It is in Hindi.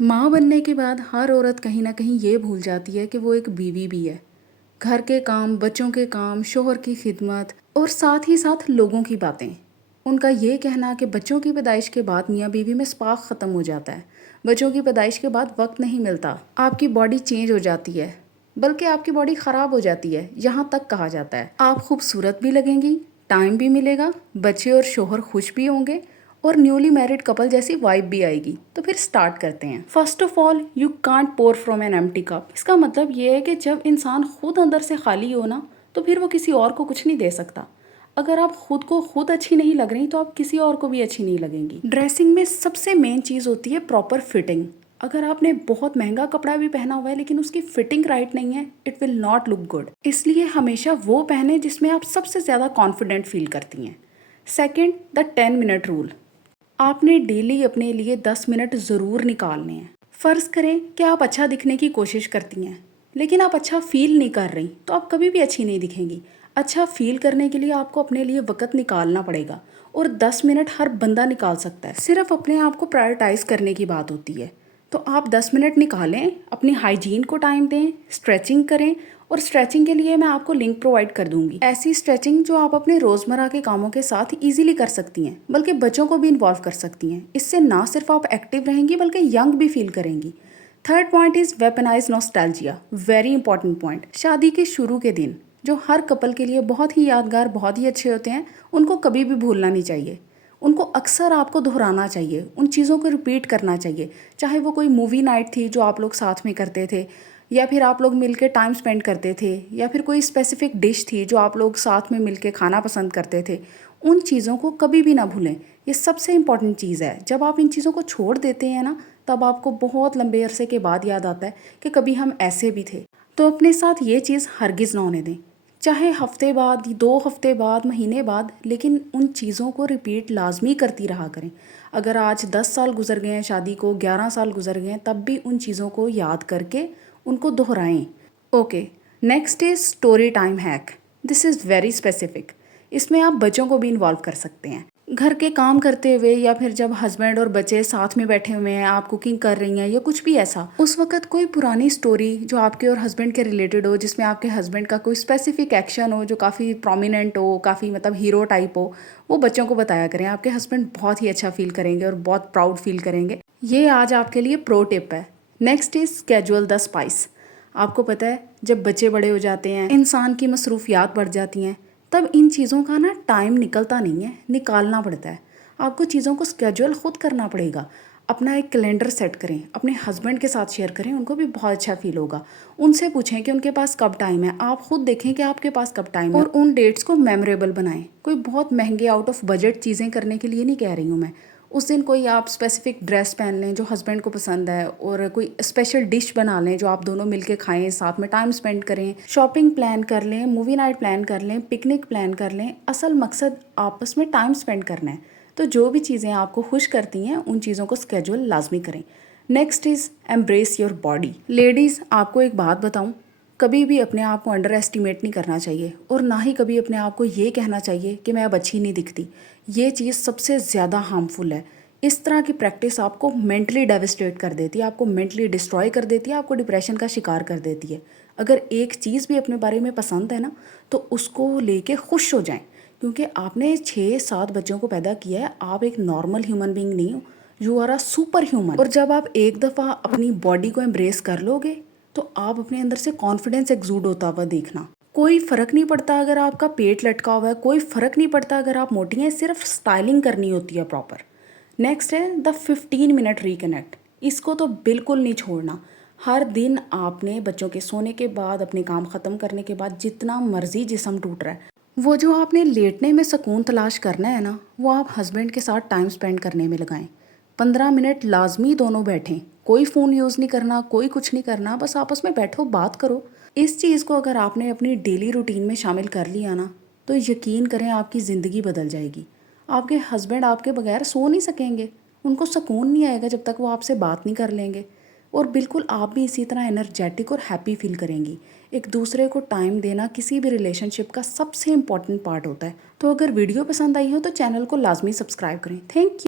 माँ बनने के बाद हर औरत कहीं ना कहीं ये भूल जाती है कि वो एक बीवी भी है। घर के काम, बच्चों के काम, शोहर की खिदमत और साथ ही साथ लोगों की बातें। उनका ये कहना कि बच्चों की पैदाइश के बाद मियाँ बीवी में स्पार्क ख़त्म हो जाता है। बच्चों की पैदाइश के बाद वक्त नहीं मिलता, आपकी बॉडी चेंज हो जाती है, बल्कि आपकी बॉडी ख़राब हो जाती है। यहाँ तक कहा जाता है आप खूबसूरत भी लगेंगी, टाइम भी मिलेगा, बच्चे और शोहर खुश भी होंगे और न्यूली मैरिड कपल जैसी वाइब भी आएगी। तो फिर स्टार्ट करते हैं। First of all, you can't pour from an empty cup. इसका मतलब ये है कि जब इंसान खुद अंदर से खाली हो ना, तो फिर वो किसी और को कुछ नहीं दे सकता। अगर आप खुद को खुद अच्छी नहीं लग रही तो आप किसी और को भी अच्छी नहीं लगेंगी। ड्रेसिंग में सबसे मेन चीज़ होती है प्रॉपर फिटिंग। अगर आपने बहुत महंगा कपड़ा भी पहना हुआ है लेकिन उसकी फिटिंग राइट नहीं है, it will not look good. इसलिए हमेशा वो पहने जिसमें आप सबसे ज़्यादा कॉन्फिडेंट फील करती हैं। Second, the 10 minute rule. आपने डेली अपने लिए 10 मिनट ज़रूर निकालने हैं। फ़र्ज़ करें कि आप अच्छा दिखने की कोशिश करती हैं लेकिन आप अच्छा फ़ील नहीं कर रही, तो आप कभी भी अच्छी नहीं दिखेंगी। अच्छा फ़ील करने के लिए आपको अपने लिए वक़्त निकालना पड़ेगा और 10 मिनट हर बंदा निकाल सकता है। सिर्फ अपने आप को प्रायोरिटाइज़ करने की बात होती है। तो आप 10 मिनट निकालें, अपनी हाइजीन को टाइम दें, स्ट्रेचिंग करें। और स्ट्रेचिंग के लिए मैं आपको लिंक प्रोवाइड कर दूंगी। ऐसी स्ट्रेचिंग जो आप अपने रोज़मर्रा के कामों के साथ इजीली कर सकती हैं, बल्कि बच्चों को भी इन्वॉल्व कर सकती हैं। इससे ना सिर्फ आप एक्टिव रहेंगी बल्कि यंग भी फील करेंगी। Third point is weaponise nostalgia. Very important point. शादी के शुरू के दिन जो हर कपल के लिए बहुत ही यादगार, बहुत ही अच्छे होते हैं, उनको कभी भी भूलना नहीं चाहिए। उनको अक्सर आपको दोहराना चाहिए, उन चीज़ों को रिपीट करना चाहिए। चाहे वो कोई मूवी नाइट थी जो आप लोग साथ में करते थे, या फिर आप लोग मिलके टाइम स्पेंड करते थे, या फिर कोई स्पेसिफिक डिश थी जो आप लोग साथ में मिलके खाना पसंद करते थे। उन चीज़ों को कभी भी ना भूलें। ये सबसे इम्पॉर्टेंट चीज़ है। जब आप इन चीज़ों को छोड़ देते हैं ना, तब आपको बहुत लंबे अरसे के बाद याद आता है कि कभी हम ऐसे भी थे। तो अपने साथ ये चीज़ हरगिज़ ना होने दें। चाहे हफ्ते बाद, 2 हफ्ते बाद, महीने बाद, लेकिन उन चीज़ों को रिपीट लाजमी करती रहा करें। अगर आज 10 साल गुजर गए हैं शादी को, 11 साल गुजर गए हैं, तब भी उन चीज़ों को याद करके उनको दोहराएं। Okay, next is story time hack. This is very specific. इसमें आप बच्चों को भी इन्वॉल्व कर सकते हैं। घर के काम करते हुए, या फिर जब हस्बैंड और बच्चे साथ में बैठे हुए हैं, आप कुकिंग कर रही हैं या कुछ भी ऐसा, उस वक्त कोई पुरानी स्टोरी जो आपके और हस्बैंड के रिलेटेड हो, जिसमें आपके हस्बैंड का कोई स्पेसिफिक एक्शन हो जो काफ़ी प्रोमिनेंट हो, काफ़ी मतलब हीरो टाइप हो, वो बच्चों को बताया करें। आपके हस्बैंड बहुत ही अच्छा फील करेंगे और बहुत प्राउड फील करेंगे। ये आज आपके लिए प्रो टिप है। Next is schedule the spice. आपको पता है, जब बच्चे बड़े हो जाते हैं, इंसान की मसरूफियात बढ़ जाती हैं, तब इन चीज़ों का ना टाइम निकलता नहीं है, निकालना पड़ता है। आपको चीज़ों को स्केड्यूल खुद करना पड़ेगा। अपना एक कैलेंडर सेट करें, अपने हस्बैंड के साथ शेयर करें, उनको भी बहुत अच्छा फील होगा। उनसे पूछें कि उनके पास कब टाइम है, आप खुद देखें कि आपके पास कब टाइम है, और उन डेट्स को मेमोरेबल बनाएं। कोई बहुत महंगे आउट ऑफ बजट चीज़ें करने के लिए नहीं कह रही हूँ मैं। उस दिन कोई आप स्पेसिफिक ड्रेस पहन लें जो हस्बैंड को पसंद है, और कोई स्पेशल डिश बना लें जो आप दोनों मिलके खाएं, साथ में टाइम स्पेंड करें, शॉपिंग प्लान कर लें, मूवी नाइट प्लान कर लें, पिकनिक प्लान कर लें। असल मकसद आपस में टाइम स्पेंड करना है। तो जो भी चीज़ें आपको खुश करती हैं, उन चीज़ों को स्केड्यूल लाजमी करें। Next is embrace your body. Ladies, आपको एक बात बताऊं, कभी भी अपने आप को अंडर एस्टिमेट नहीं करना चाहिए, और ना ही कभी अपने आप को ये कहना चाहिए कि मैं अब अच्छी नहीं दिखती। ये चीज़ सबसे ज़्यादा हार्मफुल है। इस तरह की प्रैक्टिस आपको मेंटली डेविस्टेट कर देती है, आपको मेंटली डिस्ट्रॉय कर देती है, आपको डिप्रेशन का शिकार कर देती है। अगर एक चीज़ भी अपने बारे में पसंद है ना, तो उसको लेके खुश हो जाएं, क्योंकि आपने 6-7 बच्चों को पैदा किया है। आप एक नॉर्मल ह्यूमन बीइंग नहीं हो, you are a superhuman. और जब आप एक दफ़ा अपनी बॉडी को एम्ब्रेस कर लोगे, तो आप अपने अंदर से कॉन्फिडेंस एक्सूड होता हुआ देखना। कोई फ़र्क नहीं पड़ता अगर आपका पेट लटका हुआ है, कोई फ़र्क नहीं पड़ता अगर आप मोटी हैं, सिर्फ स्टाइलिंग करनी होती है प्रॉपर। नेक्स्ट है द 15 मिनट रिकनेक्ट। इसको तो बिल्कुल नहीं छोड़ना। हर दिन आपने बच्चों के सोने के बाद, अपने काम ख़त्म करने के बाद, जितना मर्जी जिस्म टूट रहा है, वो जो आपने लेटने में सुकून तलाश करना है ना, वो आप हस्बैंड के साथ टाइम स्पेंड करने में लगाएं। 15 मिनट लाजमी दोनों बैठें। कोई फ़ोन यूज़ नहीं करना, कोई कुछ नहीं करना, बस आपस में बैठो, बात करो। इस चीज़ को अगर आपने अपनी डेली रूटीन में शामिल कर लिया ना, तो यकीन करें आपकी ज़िंदगी बदल जाएगी। आपके हस्बैंड आपके बगैर सो नहीं सकेंगे, उनको सुकून नहीं आएगा जब तक वो आपसे बात नहीं कर लेंगे। और बिल्कुल आप भी इसी तरह एनर्जेटिक और हैप्पी फील करेंगी। एक दूसरे को टाइम देना किसी भी रिलेशनशिप का सबसे इम्पॉर्टेंट पार्ट होता है। तो अगर वीडियो पसंद आई हो तो चैनल को लाजमी सब्सक्राइब करें। Thank you.